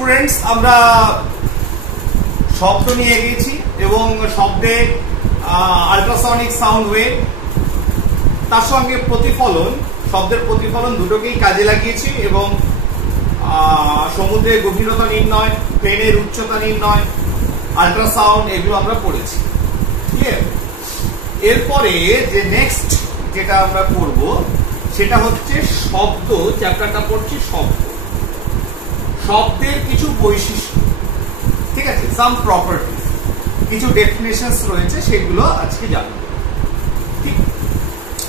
Students আমরা শব্দ নিয়ে গেছি এবং শব্দে আল্ট্রাসনিক সাউন্ড ওয়েভ তার সঙ্গে প্রতিফলন, শব্দের প্রতিফলন দুটোকেই কাজে লাগিয়েছি এবং সমুদ্রের গভীরতা নির্ণয়, প্লেনের উচ্চতা নির্ণয়, আল্ট্রাসাউন্ড এগুলো আমরা পড়েছি। ক্লিয়ার? এরপরে যে নেক্সট যেটা আমরা পড়ব সেটা হচ্ছে শব্দ। চ্যাপ্টারটা পড়ছি শব্দ, শব্দের কিছু বৈশিষ্ট্য, ঠিক আছে, সাম প্রপার্টি, কিছু ডেফিনেশনস রয়েছে, সেগুলো আজকে জানবো। ঠিক,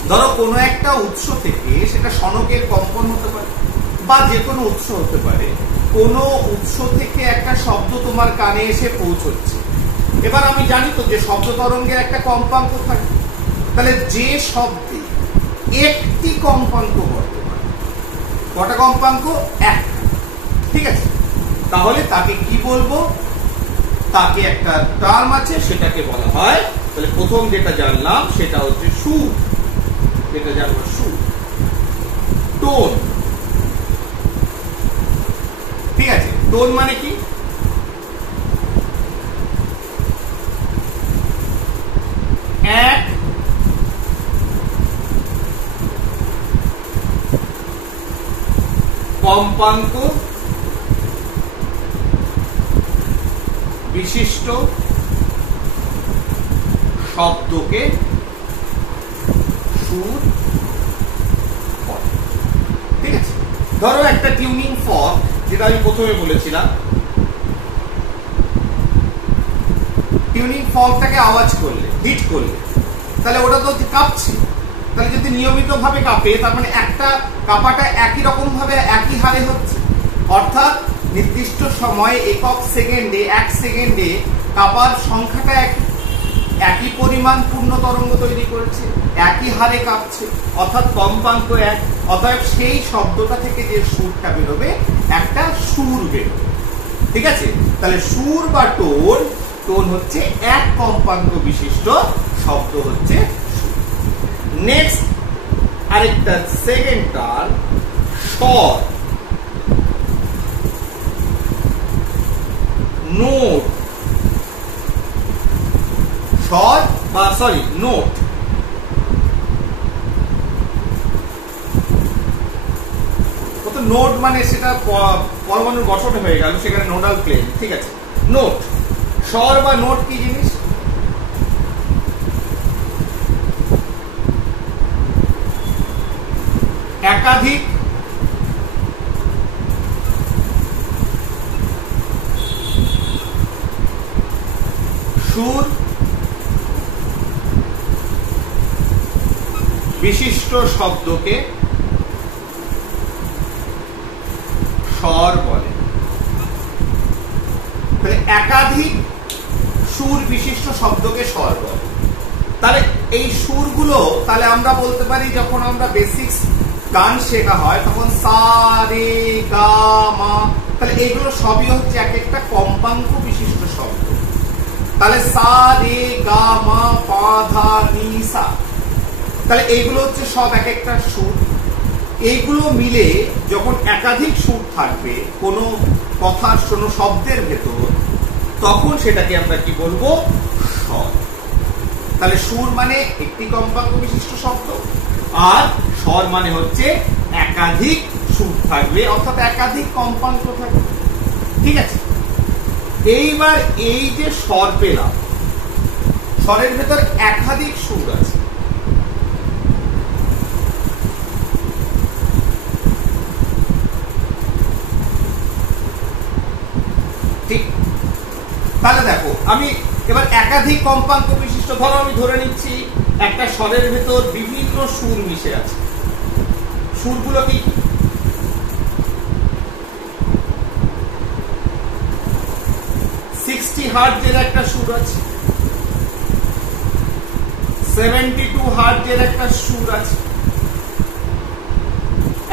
ধরো কোনো একটা উৎস থেকে, সেটা সনকের কম্পন হতে পারে বা যে কোনো উৎস হতে পারে, কোনো উৎস থেকে একটা শব্দ তোমার কানে এসে পৌঁছচ্ছে। এবার আমি জানি তো যে শব্দ তরঙ্গের একটা কম্পাঙ্ক থাকে, তাহলে যে শব্দে একটি কম্পাঙ্ক বর্তমান, কটা কম্পাঙ্ক? একটা, ঠিক আছে, তাহলে তাকে কি বলবো? তাকে একটা টার্ম আছে, সেটাকে বলা হয়, তাহলে প্রথম যেটা জানলাম সেটা হচ্ছে সুর, যেটা জানবো সুর, টোন। ঠিক আছে, টোন মানে কি? এক কম্পাঙ্ক বিশিষ্ট শব্দকে সুর বলে। ঠিক আছে, ধরো একটা টিউনিং ফর্ক, যেটা আমি প্রথমে বলেছিলাম, টিউনিং ফর্কটাকে আওয়াজ করলে, হিট করলে, তাহলে ওটা তো কাঁপছে। তাহলে যদি নিয়মিত ভাবে কাঁপে, তার মানে একটা কাঁপাটা একই রকম ভাবে একই হারে হচ্ছে, অর্থাৎ নির্দিষ্ট সময়ে একক সেকেন্ডে, এক সেকেন্ডে কাঁপার সংখ্যাটা একই পরিমাণ পূর্ণ তরঙ্গ তৈরি করেছে, একই হারে কাঁপছে, অর্থাৎ কম্পাঙ্ক এক। অতএব সেই শব্দটা থেকে যে সুরটা বেরোবে, একটা সুর বেরোবে। ঠিক আছে, তাহলে সুর বা টোন, টোন হচ্ছে এক কম্পাঙ্ক বিশিষ্ট শব্দ হচ্ছে সুর। নেক্সট আরেকটা সেকেন্ড টার্ম স্বর, নোট, স্বর বা সরি নোট। নোট মানে সেটা পরমাণুর গঠন হয়ে গেল, সেখানে নোডাল প্লেন। ঠিক আছে, নোট, স্বর বা নোট কি জিনিস? একাধিক সুর বিশিষ্ট শব্দকে স্বর বলে। তাহলে একাধিক সুর বিশিষ্ট শব্দকে স্বর বলে। তাহলে এই সুরগুলো, তাহলে আমরা বলতে পারি, যখন আমরা বেসিক্স গান শেখা হয় তখন সা রে গা মা, তাহলে এগুলো সবই হচ্ছে এক একটা কম্পাঙ্ক বিশিষ্ট শব্দ। তাহলে সা রে গা মা পা ধা নি সা, তাহলে এইগুলো হচ্ছে সব এক একটা সুর। এইগুলো মিলে যখন একাধিক সুর থাকবে কোনো কথার, কোনো শব্দের ভেতর, তখন সেটাকে আমরা কি বলবো? স্বর। তাহলে সুর মানে একটি কম্পাঙ্ক বিশিষ্ট শব্দ, আর স্বর মানে হচ্ছে একাধিক সুর থাকবে, অর্থাৎ একাধিক কম্পাঙ্ক থাকবে। ঠিক আছে, এইবার এই যে স্বর পেলাম, স্বরের ভেতর একাধিক সুর আছে। ঠিক, তাহলে দেখো, আমি এবার একাধিক কম্পাঙ্ক বিশিষ্ট, ধরো আমি ধরে নিচ্ছি একটা স্বরের ভেতর বিভিন্ন সুর মিশে আছে। সুরগুলো কি? 60 হার্টজের একটা সুর আছে, 72 হার্টজের একটা সুর আছে,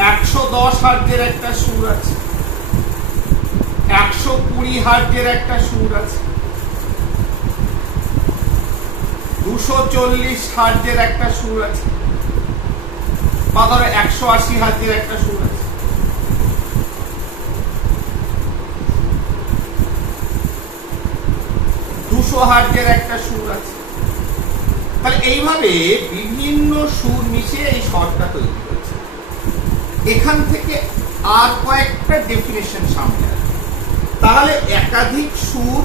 110 হার্টজের একটা সুর আছে, 120 হার্টজের একটা সুর আছে, 240 হার্টজের একটা সুর আছে, বা ধরো 180 হার্টজের একটা সুর আছে। 200 হার্টজের একটা সুর আছে। তাহলে এইভাবে বিভিন্ন সুর মিশিয়ে এই স্বরটা তৈরি হয়েছে। এখান থেকে আর কয়েকটা ডেফিনেশন সামনে আসবে। তাহলে একাধিক সুর,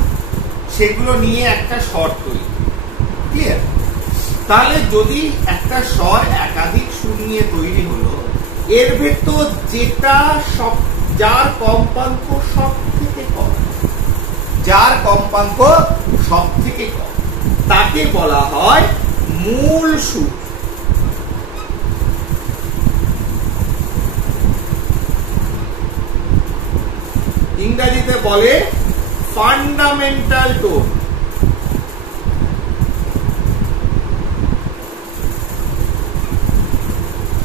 সেগুলো নিয়ে একটা স্বর তৈরি, ক্লিয়ার? তাহলে যদি একটা স্বর একাধিক সুর নিয়ে তৈরি হলো, এর ভেতর যেটা সব, যার কম্পাঙ্ক সব থেকে কম, যার কম্পাঙ্ক সব থেকে কম, তাকে বলা হয় মূল সুর। ইংরেজিতে বলে ফান্ডামেন্টাল টোন।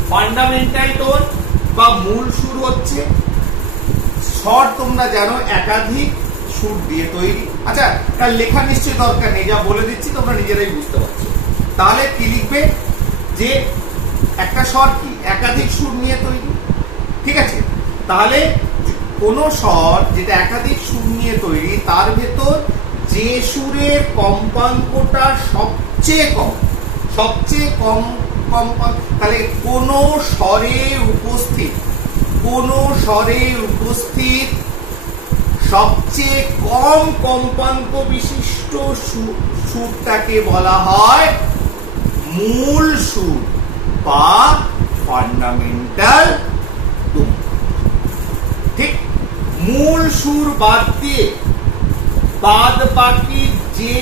ফান্ডামেন্টাল টোন বা মূল সুর হচ্ছে স্বর, তোমরা জানো একাধিক সুর দিয়ে তৈরি। আচ্ছা, তার লেখা নিশ্চয়ই দরকার নেই, যা বলে দিচ্ছি তোমরা নিজেরাই বুঝতে পারছো। তাহলে কি লিখবে যে একটা স্বর কি একাধিক সুর নিয়ে তৈরি, ঠিক আছে? তাহলে কোন স্বর যেটা একাধিক সুর নিয়ে তৈরি, তার ভেতর যে সুরের কম্পাঙ্কটা সবচেয়ে কম, সবচেয়ে কম কম্পাঙ্ক, তাহলে কোন স্বরে উপস্থিত, কোন স্বরে উপস্থিত সবচেয়ে কম কম্পাঙ্ক বিশিষ্ট সুরটাকে বলা হয় মূল সুর বা ফান্ডামেন্টাল টোন। ঠিক, মূল সুর বাদ দিয়ে বাদ বাকি যে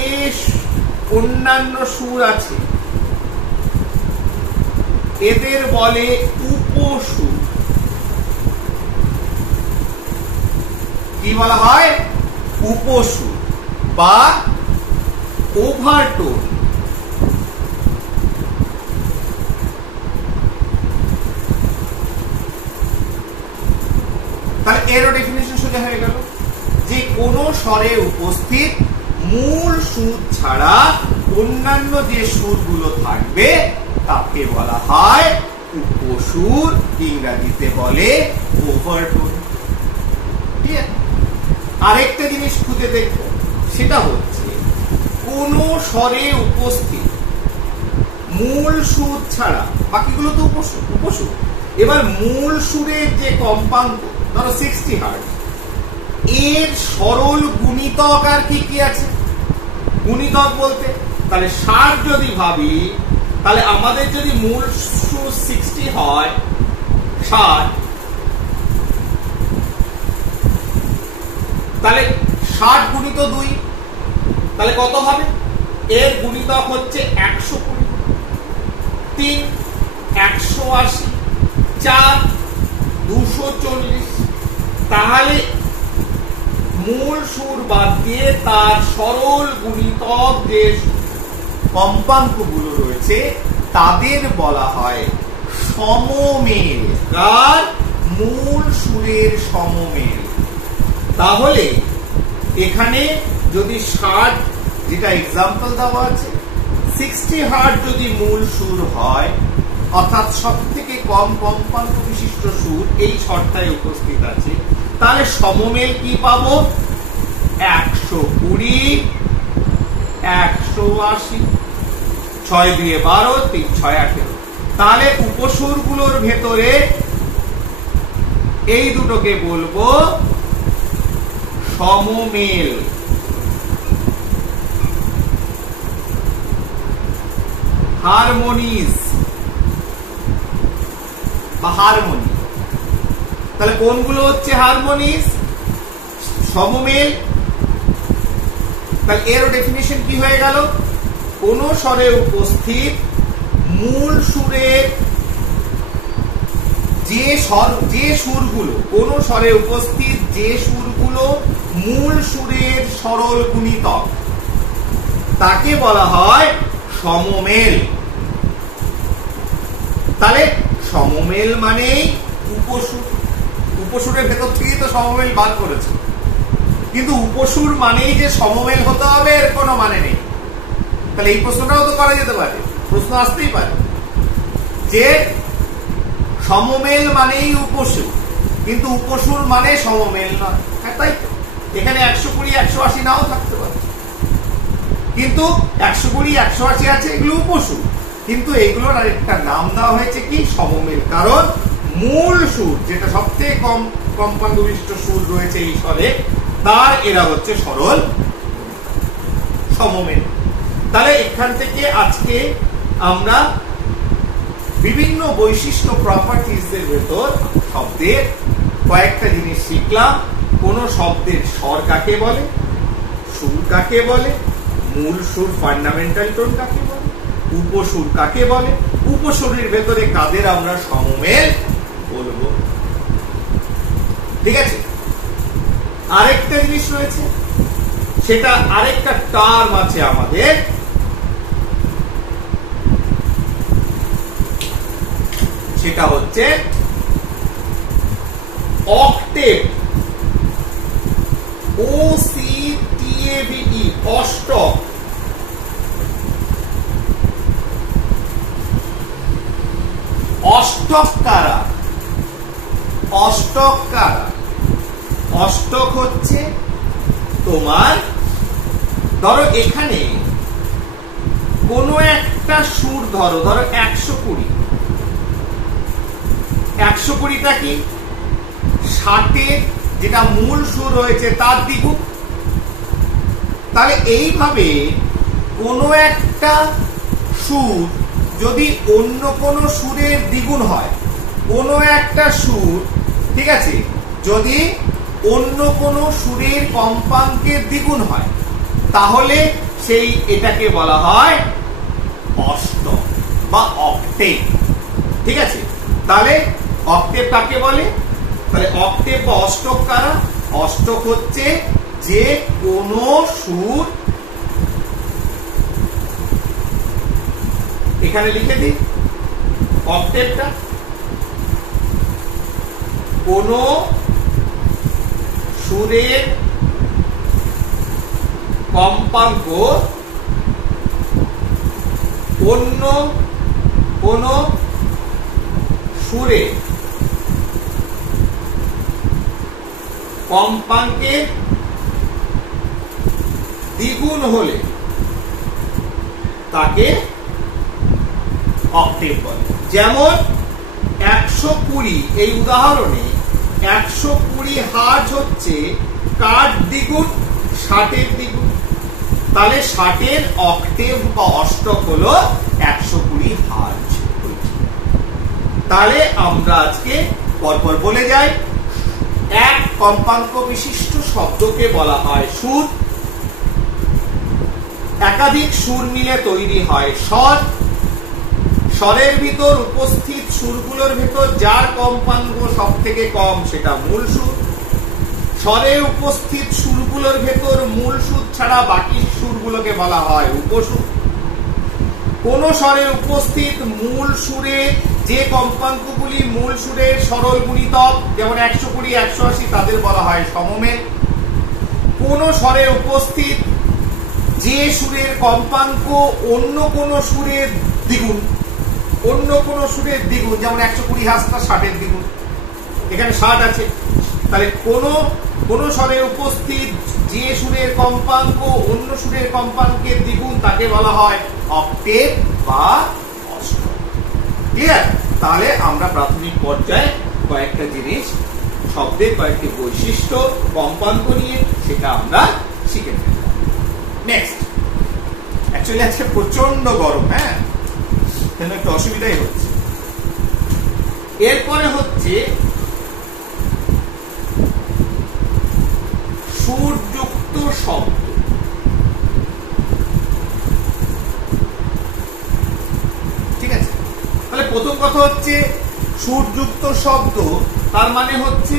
অন্যান্য সুর আছে এদের বলে উপসুর। কি বলা হয়? উপসুর বা ওভারটোন। তাহলে এরও ডেফিনিশন সোজা হয়ে গেল যে কোন স্বরে উপস্থিত মূল সুর ছাড়া অন্যান্য যে সুরগুলো থাকবে তাকে বলা হয় উপসুর, ইংরেজিতে বলে ওভারটোন। আরেকটা জিনিস খুঁজে দেখো, সেটা হচ্ছে কোন স্বরে উপস্থিত মূল সুর ছাড়া, বাকিগুলো তো উপসুর, উপসুর। এবার মূল সুরের যে কম্পাঙ্ক, ধরো 60 হার্টজ, এর সরল গুণিতক আর কি কি আছে? গুণিতক বলতে তাহলে 60 যদি ভাবি, তাহলে আমাদের যদি মূল সুর 60 হয়, 60, তাহলে 60 গুণিত 2, তাহলে কত হবে? এর গুণিতক হচ্ছে 120, 3 180, 4 240। তাহলে মূল সুর বাদ দিয়ে তার সরল গুণিতক যে কম্পাঙ্কগুলো রয়েছে তাদের বলা হয় সমমেল। কার? মূল সুরের সমমেল। তাহলে এখানে যদি 60, যেটা এক্সাম্পল দেওয়া আছে, 60 হার্টজ যদি মূল সুর হয়, অর্থাৎ সব থেকে কম কম্পাঙ্ক বিশিষ্ট সুর এই স্বরটায় উপস্থিত আছে, তাহলে সমমেল কি পাবো? 120, 180, 6 দিয়ে 12, 3 6 18। তাহলে উপসুরগুলোর ভেতরে এই দুটোকে বলবো সমমেল। হারমোনিজ বা হারমোনি। তাহলে কোনগুলো হচ্ছে হারমোনিজ? সমমেল। তাহলে এর ডেফিনিশন কি হয়ে গেল? কোন স্বরে উপস্থিত মূল সুরের যে সুরগুলো, কোন স্বরে উপস্থিত যে সুরগুলো মূল সুরের সরল গুণিতক, তাকে বলা হয় সমমেল। তাহলে সমমেল মানেই উপসুর। উপসুরের ভেতর থেকেই তো সমমেল বার করেছে, কিন্তু উপসুর মানেই যে সমমেল হতে হবে এর কোনো মানে নেই। তাহলে এই প্রশ্নটাও তো করা যেতে পারে, প্রশ্ন আসতেই পারে যে সমমেল মানেই উপসুর, কিন্তু উপসুর মানে সমমেল নয়। হ্যাঁ, তাই তো। এখানে 120 180 নাও থাকতে পারে। কিন্তু 120, 180 আছে, এগুলো উপসুর, কিন্তু এইগুলোর আরেকটা নাম দেওয়া হয়েছে কি সমমেল। কারণ মূল সুর যেটা সবথেকে কম কম্পাঙ্ক বিশিষ্ট সুর রয়েছে এই স্বরে, তার এরা হচ্ছে সরল সমমেল। তাহলে এখান থেকে আজকে আমরা বিভিন্ন বৈশিষ্ট্য প্রপার্টিজ এর ভেতর শব্দের কয়েকটা জিনিস শিখলাম। কোন শব্দের স্বর কাকে বলে, সুর কাকে বলে, মূল সুর ফান্ডামেন্টাল টোন কাকে বলে, উপসুর কাকে বলে, উপসুরের ভেতরে কাদের আমরা সমমেল বলবো। ঠিক আছে, আরেকটা জিনিস রয়েছে, সেটা আরেকটা টার্ম আছে আমাদের, সেটা হচ্ছে অক্টেভ, OCTAVE, অষ্টক। অষ্টক কারা? অষ্টক কারা? অষ্টক হচ্ছে তোমার, ধরো এখানে কোনো একটা সুর ধরো 120, 120টা কি 60-এর যেটা মূল সুর রয়েছে তার দ্বিগুণ। তাহলে এইভাবে কোনো একটা সুর যদি অন্য কোনো সুরের দ্বিগুণ হয়, কোনো একটা সুর, ঠিক আছে, যদি অন্য কোনো সুরের কম্পাঙ্কের দ্বিগুণ হয়, তাহলে সেই এটাকে বলা হয় অষ্টক বা অক্টেভ। ঠিক আছে, তাহলে অক্টেভ কাকে বলে? তাহলে অক্টেভ বা অষ্টক কারা? অষ্টক হচ্ছে যে কোনো সুর, এখানে লিখে দিই অক্টেভটা, কোন সুরের কম্পাঙ্ক অন্য কোন সুরে কম্পাঙ্কের দ্বিগুণ হলে তাকে অক্টেভ বলে। যেমন 120, এই উদাহরণে 120 হার্জ হচ্ছে কার দ্বিগুণ? 60-এর দ্বিগুণ। তাহলে 60-এর অক্টেভ বা অষ্টক হলো 120 হার্জ। তাহলে আমরা আজকে পরপর বলে যাই। এক কম্পাঙ্ক বিশিষ্ট শব্দকে বলা হয় সুর। একাধিক সুর মিলে তৈরি হয় স্বর। স্বরের ভিতর উপস্থিত সুরগুলোর ভিতর যার কম্পাঙ্ক সব থেকে কম সেটা মূল সুর। স্বরে উপস্থিত সুরগুলোর ভেতর মূল সুর ছাড়া বাকি সুরগুলোকে বলা হয় উপসুর। কোন স্বরে উপস্থিত মূল সুরে যে কম্পাঙ্কগুলি মূল সুরের সরল গুণিতক, যেমন 120, 180, তাদের বলা হয় সমমেল। কোন স্বরে উপস্থিত যে সুরের কম্পাঙ্ক অন্য কোন সুরের দ্বিগুণ, অন্য কোন সুরের দ্বিগুণ, যেমন 120 হার্জটা 60-এর দ্বিগুণ, এখানে 60 আছে, তাহলে কোন স্বরে উপস্থিত যে সুরের কম্পাঙ্ক অন্য সুরের কম্পাঙ্কের দ্বিগুণ তাকে বলা হয় অক্টেভ বা অষ্টক। ক্লিয়ার? তাহলে আমরা প্রাথমিক পর্যায়ে কয়েকটা জিনিস, শব্দের কয়েকটি বৈশিষ্ট্য কম্পাঙ্ক নিয়ে সেটা আমরা শিখে ফেললাম। নেক্সট, অ্যাকচুয়ালি আজকে প্রচন্ড গরম, হ্যাঁ, সেজন্য একটু অসুবিধাই হচ্ছে। এরপরে হচ্ছে সুরযুক্ত শব্দ। ঠিক আছে, তাহলে প্রথম কথা হচ্ছে সুরযুক্ত শব্দ, তার মানে হচ্ছে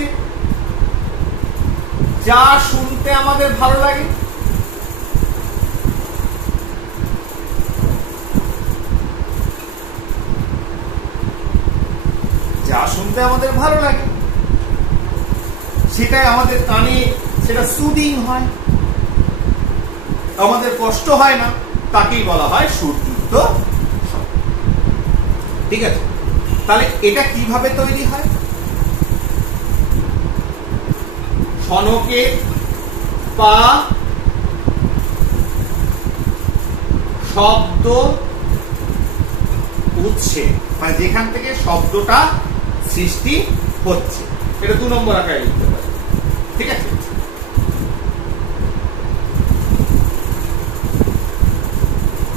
যা শুনতে আমাদের ভালো লাগে, যা শুনতে আমাদের ভালো লাগে সেটাই আমাদের কানে, সেটা সুদিং হয়, আমাদের কষ্ট হয় না, তাকেই বলা হয় সুরযুক্ত শব্দ। ঠিক আছে, তাহলে এটা কিভাবে তৈরি হয়? শনকের পা শব্দ উৎসে, মানে যেখান থেকে শব্দটা সৃষ্টি হচ্ছে, এটা 2 নম্বর আকারে লিখতে পারি। ঠিক আছে,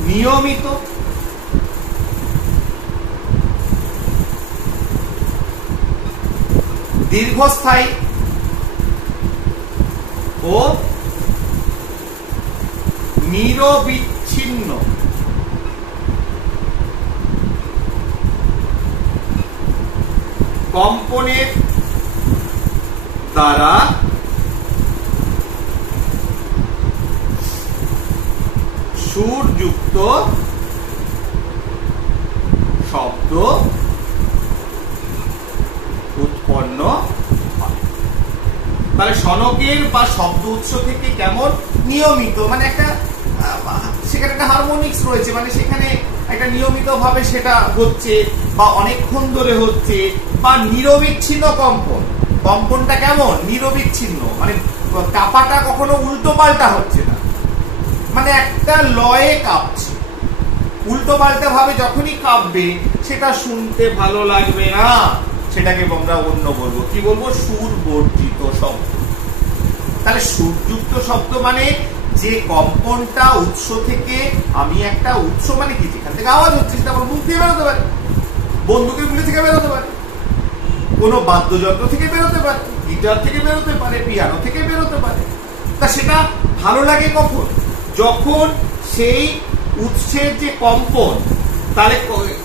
নিয়মিত, দীর্ঘস্থায়ী ও নিরবিচ্ছিন্ন কম্পনের দ্বারা সুরযুক্ত শব্দ উৎপন্ন হয়। তাহলে শনকের বা শব্দ উৎস থেকে কেমন? নিয়মিত, মানে একটা সেখানে একটা হারমোনিক্স রয়েছে, মানে সেখানে একটা নিয়মিত ভাবে সেটা হচ্ছে বা অনেকক্ষণ ধরে হচ্ছে, বা নিরবিচ্ছিন্ন কম্পন। কম্পনটা কেমন? নিরবিচ্ছিন্ন, মানে কাঁপাটা কখনো উল্টো পাল্টা হচ্ছে না, মানে একটা লয়ে কাঁপছে। উল্টো পাল্টা ভাবে যখনই কাঁপবে সেটা শুনতে ভালো লাগবে না, সেটাকে আমরা অন্য বলবো, কি বলবো? সুর বর্জিত শব্দ। তাহলে সুরযুক্ত শব্দ মানে যে কম্পনটা উৎস থেকে, আমি একটা উৎস মানে কি, যেখান থেকে আওয়াজ হচ্ছে সেটা আমার মুখ দিয়ে বেরোতে পারে, বন্দুকের গুলি থেকে বেরোতে পারে, কোনো বাদ্যযন্ত্র থেকে বেরোতে পারে, গিটার থেকে বেরোতে পারে, পিয়ানো থেকে বেরোতে পারে। তা সেটা ভালো লাগে কখন? যখন সেই উৎসের যে কম্পন, তাহলে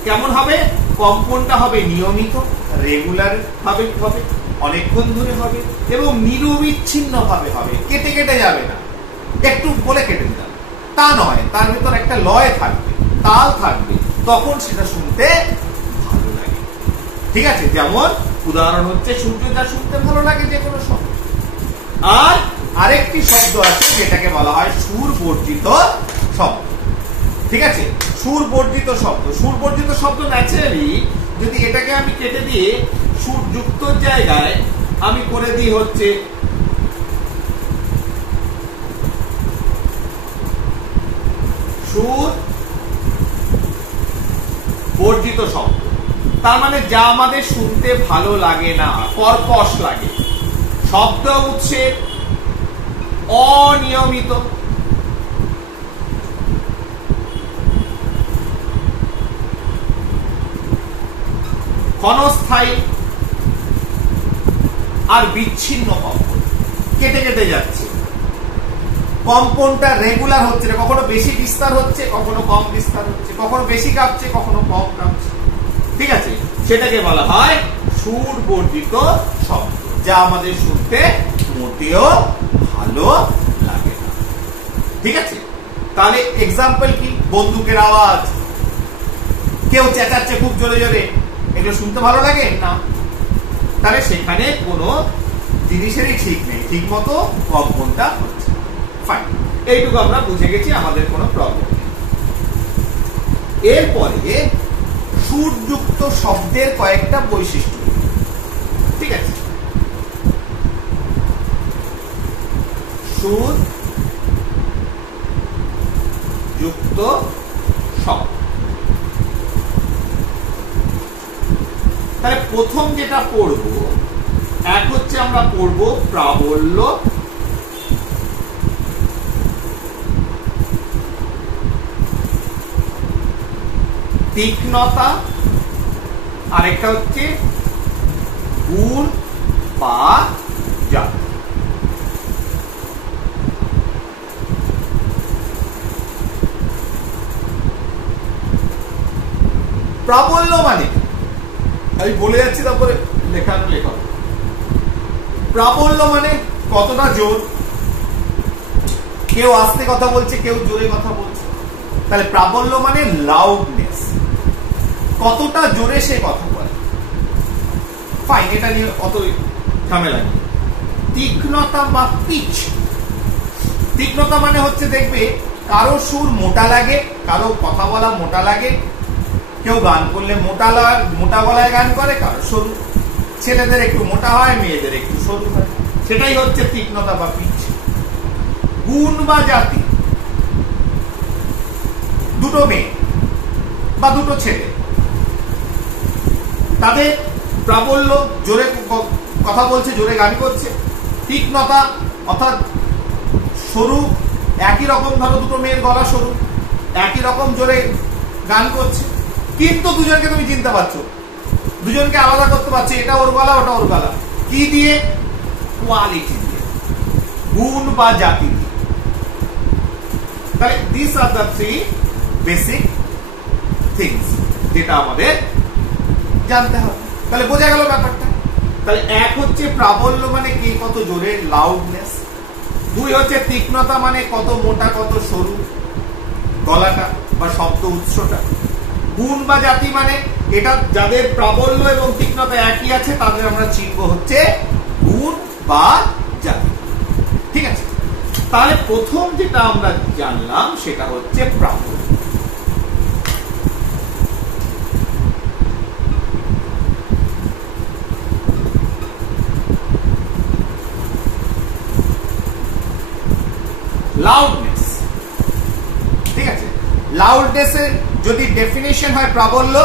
কেমন হবে? কম্পনটা হবে নিয়মিত, রেগুলার ভাবে হবে, অনেকক্ষণ ধরে হবে এবং নিরবিচ্ছিন্ন ভাবে হবে, কেটে কেটে যাবে না, একটু বলে কেটে দিলাম তা নয়, তার ভিতর একটা লয় থাকবে, তাল থাকবে, তখন সেটা শুনতে ভালো লাগে। ঠিক আছে, যেমন উদাহরণ হচ্ছে সূর্যটা শুনতে ভালো লাগে যে কোনো শব্দ। আর আরেকটি শব্দ আছে যেটাকে বলা হয় সুর বর্জিত শব্দ। ঠিক আছে, সুর বর্জিত শব্দ। সুর বর্জিত শব্দ ন্যাচারালি যদি এটাকে আমি কেটে দিয়ে সুর যুক্ত জায়গায় আমি করে দিই হচ্ছে সুর বর্জিত শব্দ, তার মানে যা আমাদের শুনতে ভালো লাগে না, কর্কশ লাগে, শব্দ উৎসের অনিয়মিত, ক্ষণস্থায়ী আর বিচ্ছিন্ন কম্পন, কেটে কেটে যাচ্ছে, কম্পনটা রেগুলার হচ্ছে না, কখনো বেশি বিস্তার হচ্ছে, কখনো কম বিস্তার হচ্ছে, কখনো বেশি কাঁপছে, কখনো কম কাঁপছে। ঠিক আছে, সেটাকে বলা হয় সুর বর্জিত শব্দ, যা আমাদের শুনতে মোটেও ভালো লাগে না। ঠিক আছে, তাহলে এক্সাম্পল কি? বন্দুকের আওয়াজ, কেউ চেঁচাচ্ছে খুব জোরে জোরে, এগুলো শুনতে ভালো লাগে না, তাহলে সেখানে কোনো জিনিসেরই ঠিক নেই, ঠিক মতো কম্পনটা হচ্ছে। ফাইন, এইটুকু আমরা বুঝে গেছি, আমাদের কোনো প্রবলেম নেই। এরপরে সুরযুক্ত শব্দের কয়েকটা বৈশিষ্ট্য। ঠিক আছে, সুর যুক্ত শব্দ, তাহলে প্রথম যেটা পড়বো, এক হচ্ছে আমরা পড়বো প্রাবল্য, তীক্ষ্ণতা, আরেকটা হচ্ছে গুণ বা জাতি। প্রাবল্য মানে আমি বলে যাচ্ছি, তারপরে লেখা। প্রাবল্য মানে কতটা জোর, কেউ আস্তে কথা বলছে, কেউ জোরে কথা বলছে, তাহলে প্রাবল্য মানে লাউডনেস, কতটা জোরে সে কথা বলে। ফাইন, এটা নিয়ে অত ঝামেলা নেই। তীক্ষ্ণতা বা পিচ, তীক্ষ্ণতা মানে হচ্ছে দেখবে কারো সুর মোটা লাগে, কারো কথা বলা মোটা লাগে, কেউ গান করলে মোটা গলায় গান করে, কারো সরু, ছেলেদের একটু মোটা হয়, মেয়েদের একটু সরু হয়, সেটাই হচ্ছে তীক্ষ্ণতা বা পিচ। গুণ বা জাতি, দুটো মেয়ে বা দুটো ছেলে, তাদের প্রাবল্য, জোরে কথা বলছে, জোরে গান করছে, তীক্ষ্ণতা অর্থাৎ সরু, একই রকম, ধরো দুটো মেয়ের গলা সরু, একই রকম জোরে গান করছে, কিন্তু দুজনকে তুমি চিনতে পারছো, দুজনকে আলাদা করতে পারছো, এটা ওর গলা, ওটা ওর গলা। কি দিয়ে? কোয়ালিটি দিয়ে, গুণ বা জাতি দিয়ে। তাহলে this are the three basic things যেটা আমাদের জানতে হবে। তাহলে বোঝা গেল ব্যাপারটা। তাহলে এক হচ্ছে প্রাবল্য মানে কে কত জোরে, লাউডনেস। দুই হচ্ছে তীক্ষ্ণতা মানে কত মোটা কত সরু গলাটা বা শব্দ উৎসটা। গুণ বা জাতি মানে এটা যাদের প্রাবল্য এবং তীক্ষ্ণতা একই আছে তাদের আমরা চিনব হচ্ছে গুণ বা জাতি। ঠিক আছে, তাহলে প্রথম যেটা আমরা জানলাম সেটা হচ্ছে প্রাবল্য। লাউডনেস, ঠিক আছে, লাউডনেসের যদি ডেফিনেশন হয় প্রাবল্য,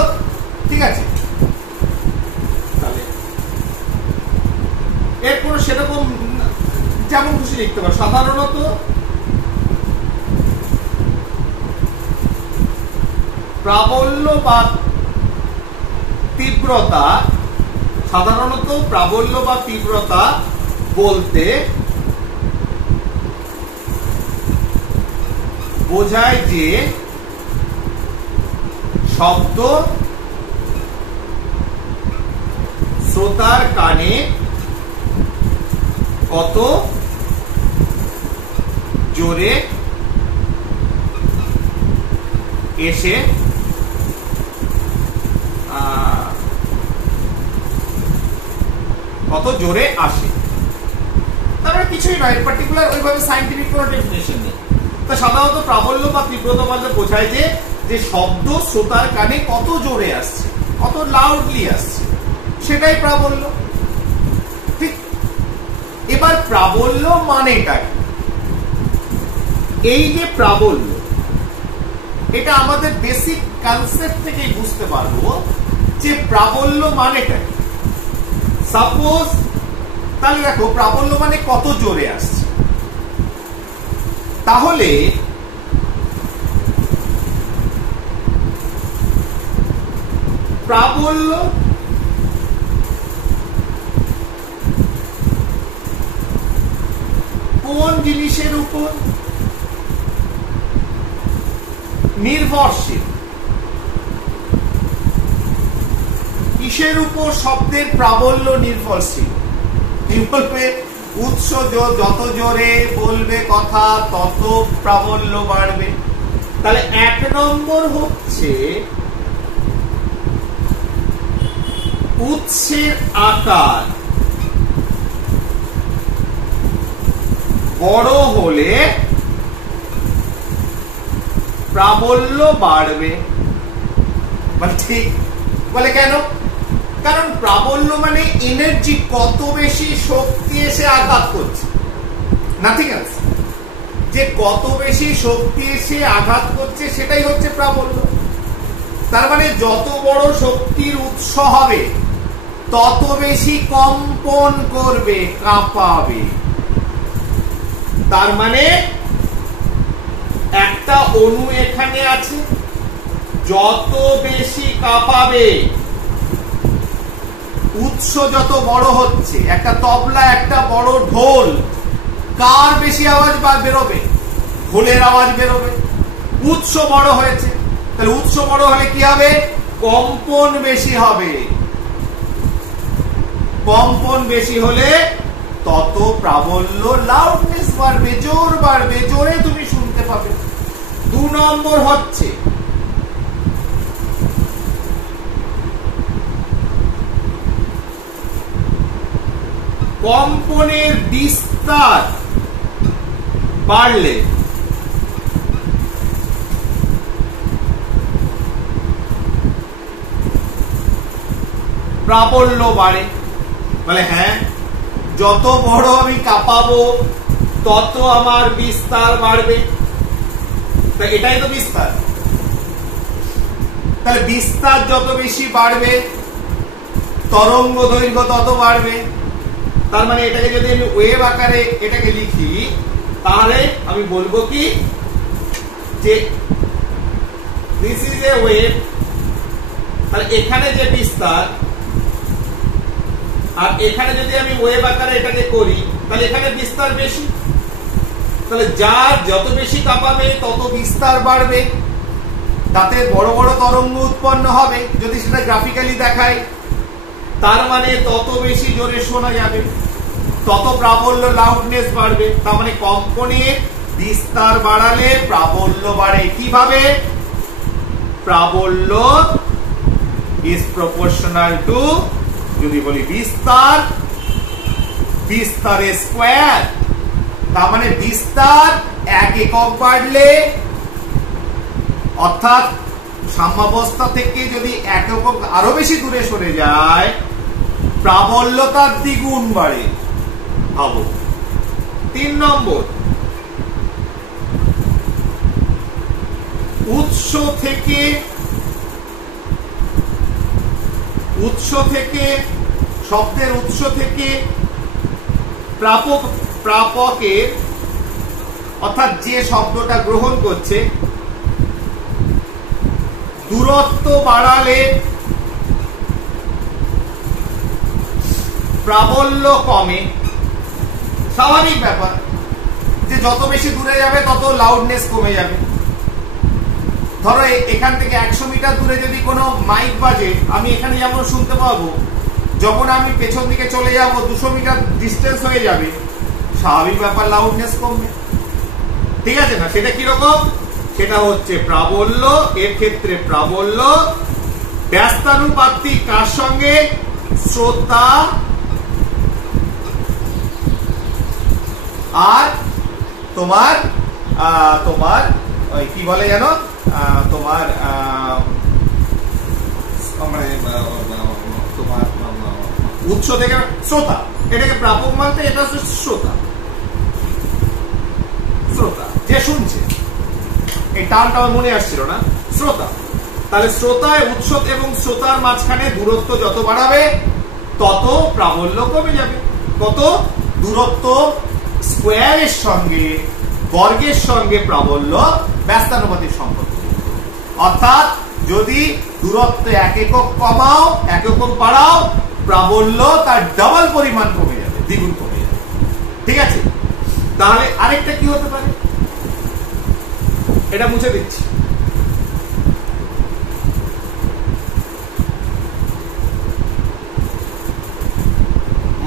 ঠিক আছে, তাহলে এর কোনো সেরকম যেমন খুশি লিখতে পারো। সাধারণত প্রাবল্য বা তীব্রতা, সাধারণত প্রাবল্য বা তীব্রতা বলতে বোঝায় যে শব্দ শ্রোতার কানে কত জোরে এসে কত জোরে আসে। তারপরে কিছুই নয়, পার্টিকুলার ওইভাবে সায়েন্টিফিক কোনো ডেফিনেশন নেই। তো সাধারণত প্রাবল্য বা তীব্রতা বলতে বোঝায় যে শব্দ শ্রোতার কানে কত জোরে আসছে, কত লাউডলি আসছে, সেটাই প্রাবল্য। ঠিক, এবার প্রাবল্য মানেটা কি? এই যে প্রাবল্য, এটা আমাদের বেসিক কনসেপ্ট থেকেই বুঝতে পারবো যে প্রাবল্য মানেটা কি। সাপোজ, তাহলে দেখো প্রাবল্য মানে কত জোরে আসছে, তাহলে প্রাবল্য কোন জিনিসের উপর নির্ভরশীল? কিসের উপর শব্দের প্রাবল্য নির্ভরশীল? বলবে উৎস যত জোরে বলবে কথা তত প্রাবল্য বাড়বে। তাহলে এক নম্বর হচ্ছে উৎসের আকার বড় হলে প্রাবল্য বাড়বে। মানে ঠিক বলে কেন? কারণ প্রাবল্য মানে এনার্জি, কত বেশি শক্তি এসে আঘাত করছে, নাথিং এলস। যে কত বেশি শক্তি এসে আঘাত করছে সেটাই হচ্ছে প্রাবল্য। তার মানে যত বড় শক্তির উৎস হবে তত বেশি কম্পন করবে, কাঁপাবে। তার মানে একটা অণু এখানে আছে, যত বেশি কাঁপাবে, উৎস যত বড় হচ্ছে, একটা তবলা, একটা বড় ঢোল, কার বেশি আওয়াজ বেরোবে? ঢোলের আওয়াজ বেরোবে। উৎস বড় হয়েছে, তাহলে উৎস বড় হলে কি হবে? কম্পন বেশি হবে। কম্পন বেশি হলে তত প্রাবল্য, লাউডনেস বাড়বে, জোর বাড়বে, জোরে তুমি শুনতে পাবে। 2 নম্বর হচ্ছে কম্পনের বিস্তার বাড়লে প্রাবল্য বাড়ে। বলে হ্যাঁ, যত বড় আমি কাঁপাবো তত আমার বিস্তার বাড়বে। এটাই তো বিস্তার। তাহলে বিস্তার যত বেশি বাড়বে তরঙ্গ দৈর্ঘ্য তত বাড়বে। তার মানে এটাকে যদি আমি ওয়েভ আকারে এটাকে লিখি তাহলে আমি বলবো কি যে দিস ইজ এ ওয়েভ। তাহলে এখানে যে বিস্তার আর এখানে যদি আমি ওয়েভ আকারে এটাকে করি তাহলে এখানে বিস্তার বেশি। তাহলে যার যত বেশি কাঁপাবে তত বিস্তার বাড়বে, তাতে বড় বড় তরঙ্গ উৎপন্ন হবে। যদি সেটা গ্রাফিক্যালি দেখায় তার মানে তত বেশি জোরে শোনা যাবে, তত প্রাবল্য লাউডনেস বাড়বে। তার মানে কম্পনের বিস্তার বাড়ালে প্রাবল্য বাড়ে। কিভাবে? প্রাবল্য ইজ প্রপোর্শনাল টু, যদি বলি বিস্তার, বিস্তারের স্কয়ার। তার মানে বিস্তার 1 একক বাড়লে, অর্থাৎ সাম্যাবস্থা থেকে যদি 1 একক আরো বেশি দূরে সরে যায় প্রাবল্য তার দ্বিগুণ বাড়ে। ভাবো। 3 নম্বর, উৎস থেকে শব্দের উৎস থেকে প্রাপকের অর্থাৎ যে শব্দটা গ্রহণ করছে দূরত্ব বাড়ালে প্রাবল্য কমে। স্বাভাবিক ব্যাপার যে যত বেশি দূরে যাবে তত লাউডনেস কমে যাবে। ধরো এখান থেকে 100 মিটার দূরে যদি কোনো মাইক বাজে আমি এখানে যেমন শুনতে পাবো, যখন আমি পেছন দিকে চলে যাব 200 মিটার ডিস্টেন্স হয়ে যাবে, স্বাভাবিক ব্যাপার লাউডনেস কমবে। ঠিক আছে না? সেটা কিরকম? সেটা হচ্ছে প্রাবল্য। এর ক্ষেত্রে প্রাবল্য ব্যস্তানুপাতিক কার সঙ্গে? শ্রোতা আর তোমার কি বলে জানো, তোমার তোমার উৎস থেকে শ্রোতা, এটাকে প্রাপক মানতে, এটা হচ্ছে শ্রোতা, শ্রোতা যে শুনছে। এই টার্মটা আমার মনে আসছিল না, শ্রোতা। তাহলে শ্রোতায় উৎস এবং শ্রোতার মাঝখানে দূরত্ব যত বাড়াবে তত প্রাবল্য কমে যাবে। কত? দূরত্ব স্কয়ারের সঙ্গে বর্গের সঙ্গে প্রাবল্য ব্যস্তানুপাতিক সম্পর্ক। অর্থাৎ যদি দূরত্ব 1 একক কমাও 1 একক বাড়াও প্রাবল্য তার ডাবল পরিমাণ কমে যাবে, দ্বিগুণ কমে যাবে। ঠিক আছে? তাহলে আরেকটা কি হতে পারে, এটা মুছে দিচ্ছি।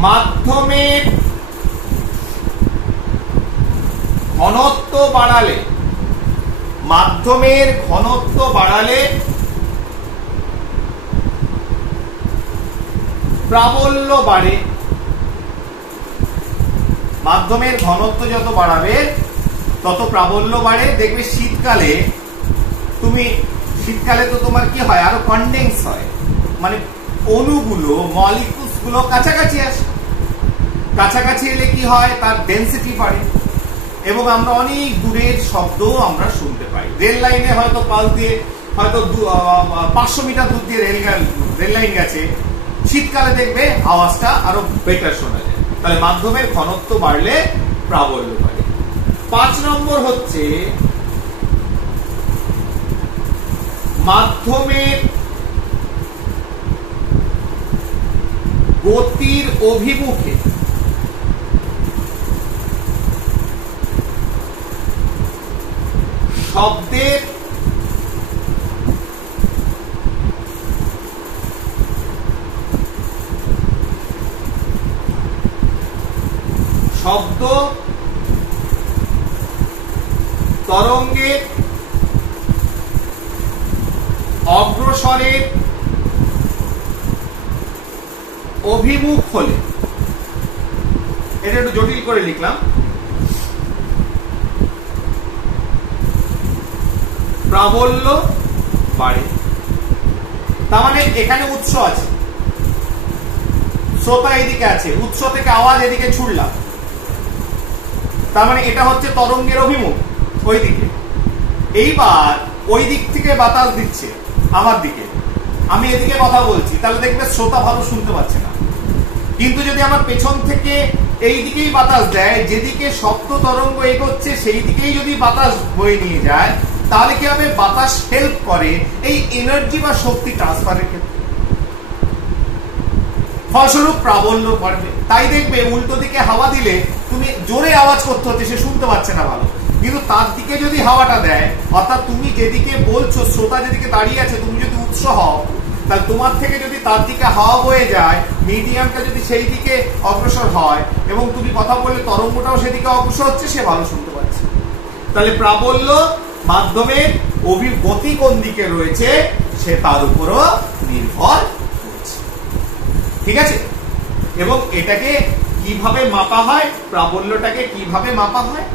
মাধ্যমের ঘনত্ব বাড়ালে, মাধ্যমের ঘনত্ব বাড়ালে প্রাবল্য বাড়ে। মাধ্যমের ঘনত্ব যত বাড়াবে তত প্রাবল্য বাড়ে। দেখবে শীতকালে তো তোমার কি হয়, আরো কনডেন্স হয়, মানে অণুগুলো মলিকুলস গুলো কাছাকাছি আসে। কাছাকাছি এলে কি হয়, তার ডেনসিটি বাড়ে এবং আমরা অনেক দূরের শব্দ আমরা শুনতে পাই। রেল লাইনে হয়তো পাশ দিয়ে হয়তো 500 মিটার দূর দিয়ে রেল লাইন গেছে, শীতকালে দেখবে আওয়াজটা আরো বেটার শোনা যায়। তাহলে মাধ্যমের ঘনত্ব বাড়লে প্রাবল্য বাড়ে। 5 নম্বর হচ্ছে মাধ্যমের গতির অভিমুখে শব্দের শব্দ তরঙ্গের অগ্রসরের অভিমুখ হলে, এটা একটু জটিল করে লিখলাম, প্রাবল্য বাড়ে। তার মানে এখানে উৎস আছে, শ্রোতা এদিকে আছে, উৎস থেকে আওয়াজ এদিকে ছুড়লাম, তার মানে এটা হচ্ছে তরঙ্গের অভিমুখ ওই দিকে। এইবার ওই দিক থেকে বাতাস দিচ্ছে, আমার দিকে, আমি এদিকে কথা বলছি, তাহলে দেখবে শ্রোতা ভালো শুনতে পাচ্ছে না। কিন্তু যদি আমার পেছন থেকে এই দিকেই বাতাস দেয়, যেদিকে শব্দ তরঙ্গ এগোচ্ছে সেই দিকেই যদি বাতাস বয়ে নিয়ে যায়, তাহলে কি হবে? বাতাস হেল্প করে এই এনার্জি বা শক্তি ট্রান্সফারের ক্ষেত্রে, ফলস্বরূপ প্রাবল্য বাড়বে। তাই দেখবে উল্টো দিকে হাওয়া দিলে তুমি জোরে আওয়াজ করতে হচ্ছে, সে শুনতে পাচ্ছে না ভালো, কিন্তু তার দিকে যদি হাওয়াটা দেয়, অর্থাৎ তুমি যেদিকে বলছো, শ্রোতা যেদিকে দাঁড়িয়ে আছে, তুমি যদি উৎস হও, তাহলে তোমার থেকে যদি তার দিকে হাওয়া বয়ে যায়, মিডিয়ামটা যদি সেই দিকে অগ্রসর হয় এবং তুমি কথা বললে তরঙ্গটাও সেদিকে অগ্রসর হচ্ছে, সে ভালো শুনতে পাচ্ছে। তাহলে প্রাবল্য মাধ্যমের গতি কোন দিকে রয়েছে সে তার উপরও নির্ভর করছে। ঠিক আছে? এবং এটাকে কিভাবে মাপা হয়, প্রাবল্যটাকে কিভাবে মাপা হয়,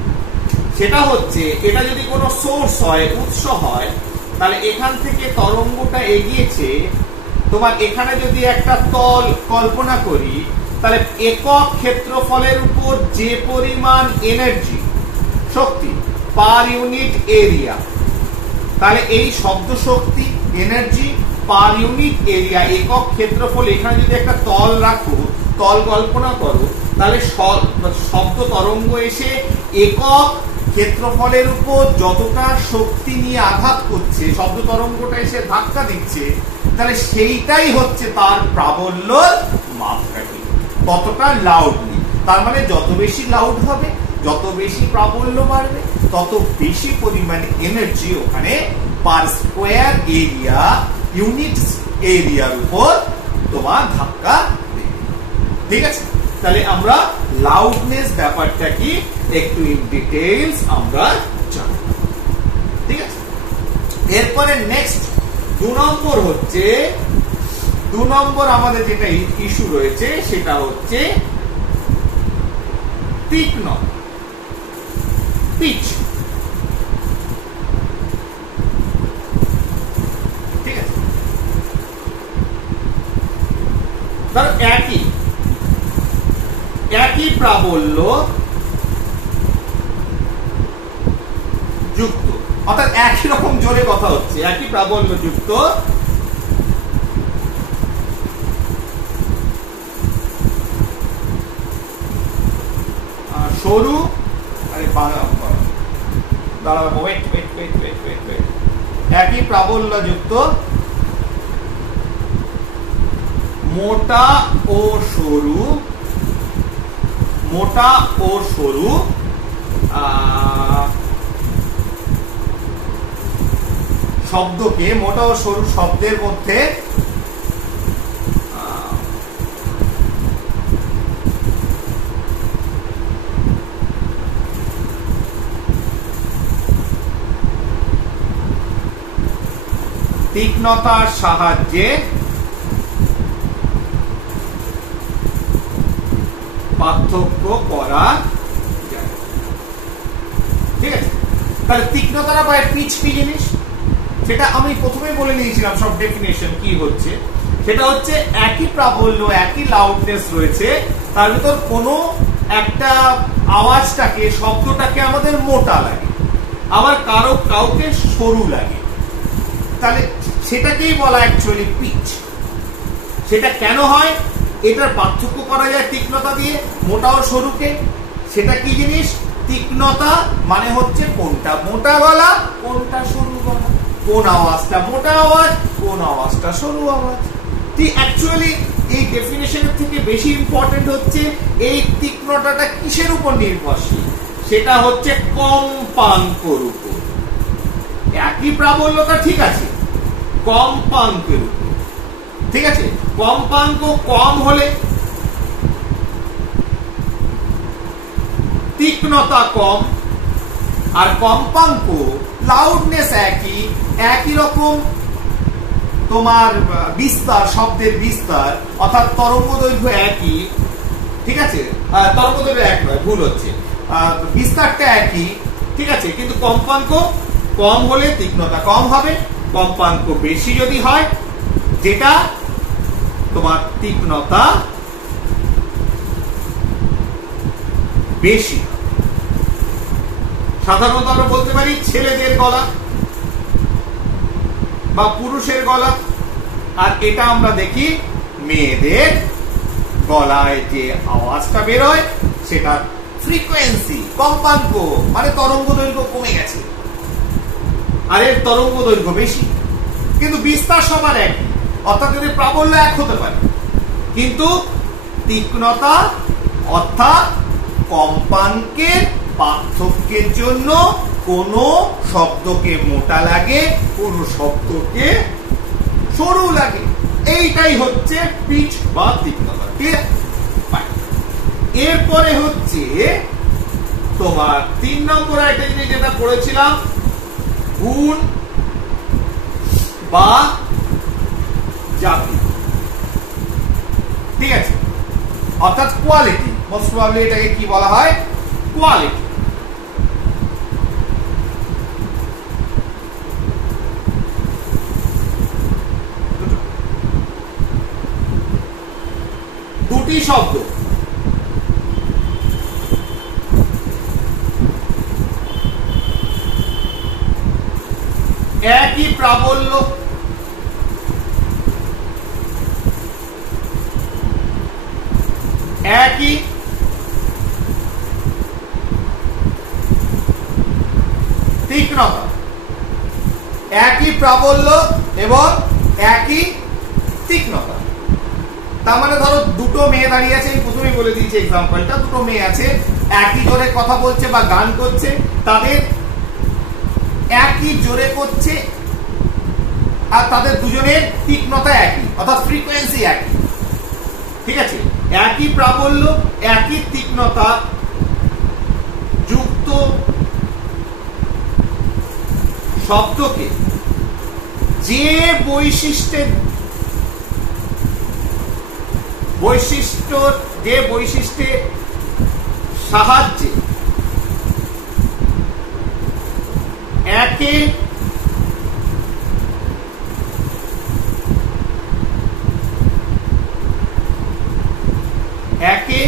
সেটা হচ্ছে, এটা যদি কোনো সোর্স হয়, উৎস হয়, তাহলে এখান থেকে তরঙ্গটা এগিয়েছে, তোমার এখানে যদি একটা তল কল্পনা করি, তাহলে একক ক্ষেত্রফলের উপর যে পরিমাণ এনার্জি, শক্তি পার ইউনিট এরিয়া, তাহলে এই শব্দ শক্তি, এনার্জি পার ইউনিট এরিয়া, একক ক্ষেত্রফল, এখানে যদি একটা তল রাখো, তল কল্পনা করো, তাহলে শব্দ তরঙ্গ এসে একক ক্ষেত্রফলের উপর যতটা শক্তি নিয়ে আঘাত করছে, শব্দ তরঙ্গটা এসে ধাক্কা দিচ্ছে, তাহলে সেইটাই হচ্ছে তার প্রাবল্যর মাপকাঠি, কতটা লাউডলি। তার মানে যত বেশি লাউড হবে, যত বেশি প্রাবল্য বাড়বে, তত বেশি পরিমাণে এনার্জি ওখানে পার স্কোয়ার এরিয়া, ইউনিট এরিয়ার উপর তোমার ধাক্কা দেবে। ঠিক আছে? তাহলে আমরা লাউডনেস ব্যাপারটা কি একটু ইন ডিটেইলস আমরা জানি। ঠিক আছে? এরপরে নেক্সট 2 নম্বর হচ্ছে, 2 নম্বর আমাদের যেটা ইস্যু রয়েছে সেটা হচ্ছে তীক্ষ্ণ, পিচ। ঠিক আছে? ধরো একই প্রাবল্য যুক্ত, অর্থাৎ একই রকম জোরে কথা হচ্ছে, একই প্রাবল্য যুক্ত সরু, একই প্রাবল্য যুক্ত মোটা ও সরু, মোটা ও সরু শব্দকে, মোটা ও সরু শব্দের মধ্যে তীক্ষ্ণতার সাহায্যে পার্থক্য করা যায়। ঠিক আছে? তাহলে তীক্ষ্ণতা বা পিচ কি জিনিস, সেটা আমি প্রথমেই বলে নিয়েছিলাম, সব ডেফিনেশন কি হচ্ছে। সেটা হচ্ছে একই প্রাবল্য, একই লাউডনেস রয়েছে, তার ভিতর কোনো একটা আওয়াজটাকে, শব্দটাকে আমাদের মোটা লাগে, আবার কাউকে সরু লাগে, তাহলে সেটাকেই বলা অ্যাকচুয়ালি পিচ। সেটা কেন হয়, এটার পার্থক্য করা যায় তীক্ষ্ণতা দিয়ে, মোটা ও সরুকে। সেটা কি জিনিস? তীক্ষ্ণতা মানে হচ্ছে কোনটা মোটা গলা, কোনটা সরু গলা, কোন আওয়াজটা মোটা আওয়াজ, কোন আওয়াজটা সরু আওয়াজ। ঠিক অ্যাকচুয়ালি এই ডেফিনেশনের থেকে বেশি ইম্পর্টেন্ট হচ্ছে এই তীক্ষ্ণতাটা কিসের উপর নির্ভরশীল, সেটা হচ্ছে কম্পাঙ্কর উপর। একই প্রাবল্যতা ঠিক আছে, কম্পাঙ্কের উপর। ঠিক আছে? কম্পাঙ্ক কম হলে তীক্ষ্ণতা কম, আর কম্পাঙ্ক লাউডনেস একই রকম, তোমার বিস্তার, শব্দের বিস্তার, অর্থাৎ তরঙ্গ দৈর্ঘ্য একই। ঠিক আছে? তরঙ্গ দৈর্ঘ্য এক নয়, ভুল হচ্ছে, বিস্তারটা একই। ঠিক আছে? কিন্তু কম্পাঙ্ক কম হলে তীক্ষ্ণতা কম হবে, কম্পাঙ্ক বেশি যদি হয়, যেটা তোমার তীক্ষ্ণতা বেশি। সাধারণত আমরা বলতে পারি ছেলেদের গলা বা পুরুষের গলা, আর এটা আমরা দেখি মেয়েদের গলায় যে আওয়াজটা বেরোয় সেটা ফ্রিকোয়েন্সি, কম্পাঙ্ক, মানে তরঙ্গ দৈর্ঘ্য কমে গেছে, আর এর তরঙ্গ দৈর্ঘ্য বেশি, কিন্তু বিস্তার সবার একই, অর্থাৎ এদের প্রাবল্য এক হতে পারে, কিন্তু তীক্ষ্ণতা অর্থাৎ কম্পাঙ্কের পার্থক্যের জন্য কোন শব্দকে মোটা লাগে, কোন শব্দকে সরু লাগে, এইটাই হচ্ছে পিচ বা তীক্ষ্ণতা। ঠিক আছে, এরপরে হচ্ছে তোমার 3 নম্বর আইটেম যেটা পড়েছিলাম, গুণ বা জাতি। ঠিক আছে, অর্থাৎ কোয়ালিটি, মোস্ট প্রবাবলি এটাকে কি বলা হয়, কোয়ালিটি। দুটি শব্দ একই প্রাবল্য, একই তীক্ষ্ণতা, একই প্রাবল্য এবং একই তীক্ষ্ণতা। তার মানে ধরো দুটো মেয়ে দাঁড়িয়ে আছে, আমি প্রথমেই বলে দিয়েছি এক্সাম্পলটা, দুটো মেয়ে আছে একই জোরে কথা বলছে বা গান করছে, তাদের একই জোরে করছে আর তাদের দুজনের তীক্ষ্ণতা একই, অর্থাৎ ফ্রিকোয়েন্সি একই। ঠিক আছে, একই প্রাবল্য, একই তীক্ষ্ণতা যুক্ত শব্দকে যে বৈশিষ্ট্যের সাহায্যে একে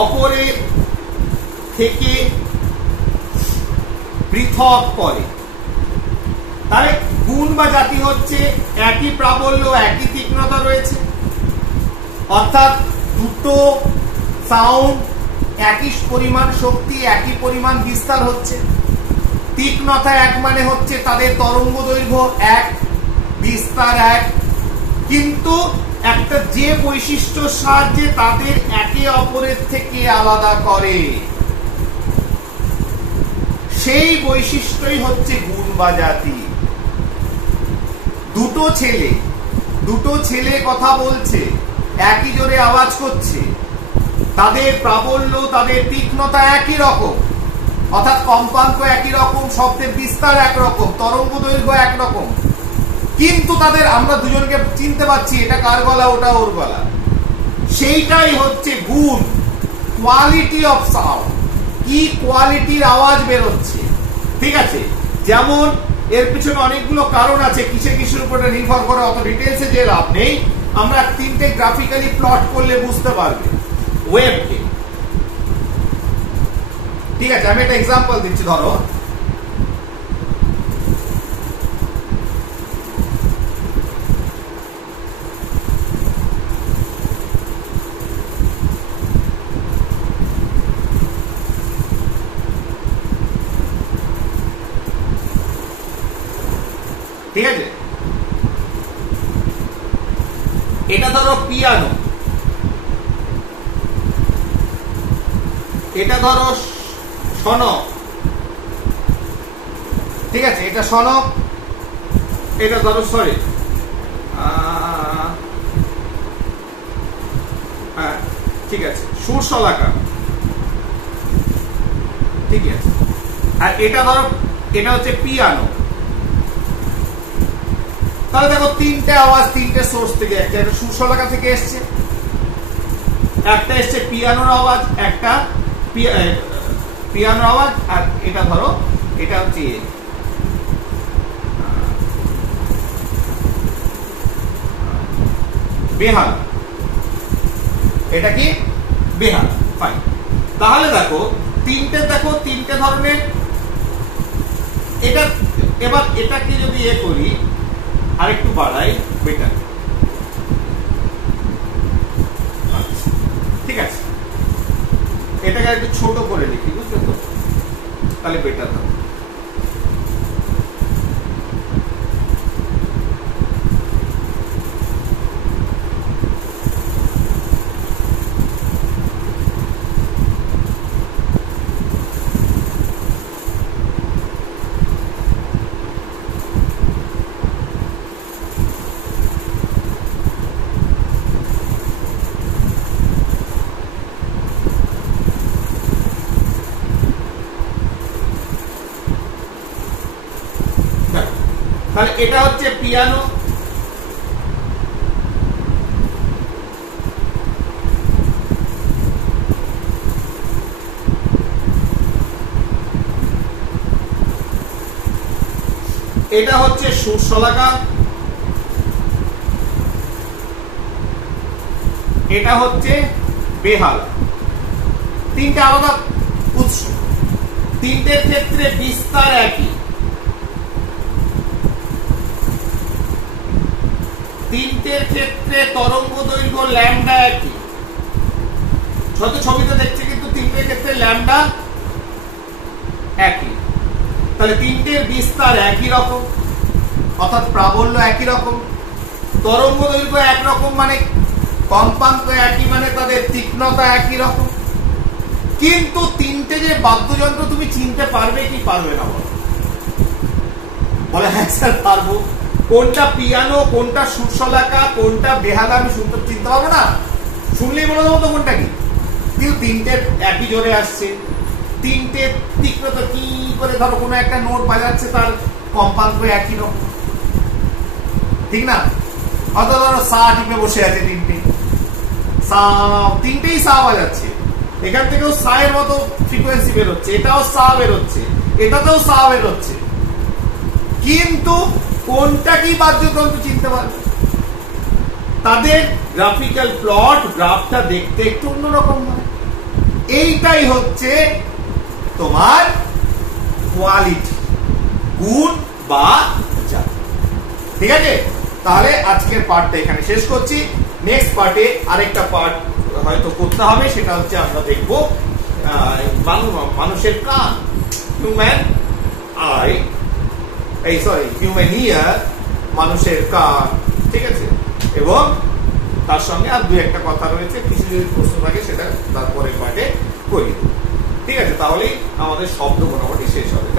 অপরের থেকে পৃথক করে। তাহলে গুণ বা জাতি হচ্ছে একই প্রাবল্য, একই তীক্ষ্ণতা রয়েছে, অর্থাৎ দুটো সাউন্ড একই পরিমাণ শক্তি, একই পরিমাণ বিস্তার হচ্ছে। তীক্ষ্ণতা এক মানে হচ্ছে তাদের তরঙ্গ দৈর্ঘ্য এক, বিস্তার এক, কিন্তু একটা যে বৈশিষ্ট্যর সাহায্যে তাদের একে অপরের থেকে আলাদা করে, সেই বৈশিষ্ট্যই হচ্ছে গুণ বা জাতি। দুটো ছেলে কথা বলছে, একই জোরে আওয়াজ করছে, তাদের প্রাবল্য, তাদের তীক্ষ্ণতা একই রকম, অর্থাৎ কম্পাঙ্ক একই রকম, শব্দের বিস্তার একরকম, তরঙ্গ দৈর্ঘ্য একরকম, কিন্তু তাদের আমরা দুজনকে চিনতে পারছি এটা কার গলা, ওটা ওর গলা। সেইটাই হচ্ছে গুণ, কোয়ালিটি অফ সাউন্ড, কি কোয়ালিটির আওয়াজ বেরোচ্ছে। ঠিক আছে, যেমন এর পিছনে অনেকগুলো কারণ আছে, কিসের উপরে নির্ভর করে অত ডিটেলসে যে লাভ নেই, আমরা তিনটে গ্রাফিক্যালি প্লট করলে বুঝতে পারবে ওয়েভকে। ঠিক আছে, আমি একটা এক্সাম্পল দিচ্ছি, ধরো ঠিক আছে, এটা ধরো পিয়ানো, এটা ধরো শনক। ঠিক আছে, এটা শনক, এটা ধরো সরি হ্যাঁ ঠিক আছে, সুর শলাকা। ঠিক আছে, আর এটা ধরো এটা হচ্ছে পিয়ানো। তাহলে দেখো তিনটে আওয়াজ তিনটে সোর্স থেকে, একটা সুর শলাকা থেকে এসছে, একটা এসছে পিয়ানোর আওয়াজ, একটা পিয়ানোর আওয়াজ, আর এটা ধরো এটা হচ্ছে বেহাল, এটা কি বেহাল। ফাইন, তাহলে দেখো তিনটে ধরনের এটা এবার এটাকে যদি করি আরেকটু বাড়াই বেটার। আচ্ছা ঠিক আছে, এটাকে একটু ছোট করে লিখি, বুঝলে তো, তাহলে বেটার হবে। তাহলে এটা হচ্ছে পিয়ানো, এটা হচ্ছে সুরশলাকা, এটা হচ্ছে বেহালা। তিনটা আলাদা উৎস, তিনটের ক্ষেত্রে বিস্তার একই, তিনটের ক্ষেত্রে তরঙ্গ দৈর্ঘ্য ল্যামডা একই। যত ছবিতে দেখছে কিন্তু তিনটের ক্ষেত্রে ল্যামডা একই। তাহলে তিনটের বিস্তার একই রকম, অর্থাৎ প্রাবল্য একই রকম, তরঙ্গ দৈর্ঘ্য একরকম, মানে কম্পাঙ্ক একই, মানে তাদের তীক্ষ্ণতা একই রকম। কিন্তু তিনটে যে বাদ্যযন্ত্র তুমি চিনতে পারবে কি পারবে না বলো? বলে হ্যাঁ স্যার পারবো। কোনটা পিয়ানো, কোনটা সুরশলাকা, কোনটা বেহালা আমি চিনতে পারবো না? শুনলেই বলে দেবো তো কোনটা কি। কিন্তু তিনটে একই জোরে আসছে, তিনটে তীক্ষ্ণতা কি করে, ধরো কোনো একটা নোট বাজাচ্ছে তার কম্পাঙ্ক একই রকম, ঠিক না? অথবা ধরো সা টিপে বসে আছে তিনটে, সা, তিনটেই সা বাজাচ্ছে, এখান থেকেও সা এর মতো ফ্রিকোয়েন্সি বেরোচ্ছে, এটাও সা বেরোচ্ছে, এটাতেও সা বেরোচ্ছে, কিন্তু কোনটা কি বাদ্যযন্ত্র চিনতে পারবে? তাদের গ্রাফিক্যাল প্লট, গ্রাফটা দেখতে একটু অন্যরকম হয়। এইটাই হচ্ছে তোমার কোয়ালিটি, গুণ বা জাত। ঠিক আছে, তাহলে আজকের পার্টটা এখানে শেষ করছি। নেক্সট পার্টে আরেকটা পার্ট হয়তো করতে হবে, সেটা হচ্ছে আমরা দেখবো মানুষের কান, হিউম্যান আই, এই সরি হিউম্যান ইয়ার, মানুষের কান, ঠিক আছে, এবং তার সঙ্গে আর দুই একটা কথা রয়েছে, কিছু যদি প্রশ্ন থাকে সেটা তারপরে পার্টে করি। ঠিক আছে, তাহলেই আমাদের শব্দ মোটামুটি শেষ হবে।